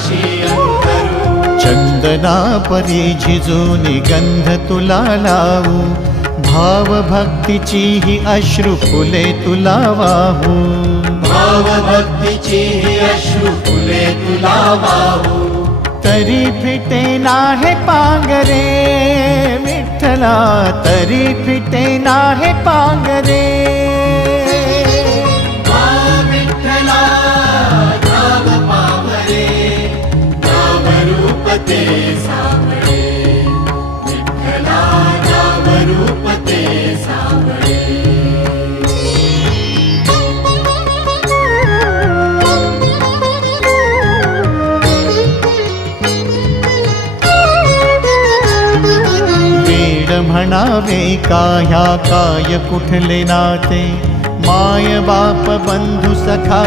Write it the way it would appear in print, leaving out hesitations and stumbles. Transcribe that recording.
पाशी अंतरू। चंदना परी झिजूनी गंध तुला लावू, भाव भक्तीची ही अश्रु फुले तुला वाहू। भाव भक्तीची ही अश्रु फुले तुला वाहू। तरी फिटे नाहे पांगरे विठ्ठला, तरी फिटे नाहे पांगरे। विठ्ठला नाम पावरे, नाम रूप ते सावळे। विठ्ठला नाम रूप ते सावळे। म्हणावे का ह्या काय कुठले नाते, माय बाप बंधू सखा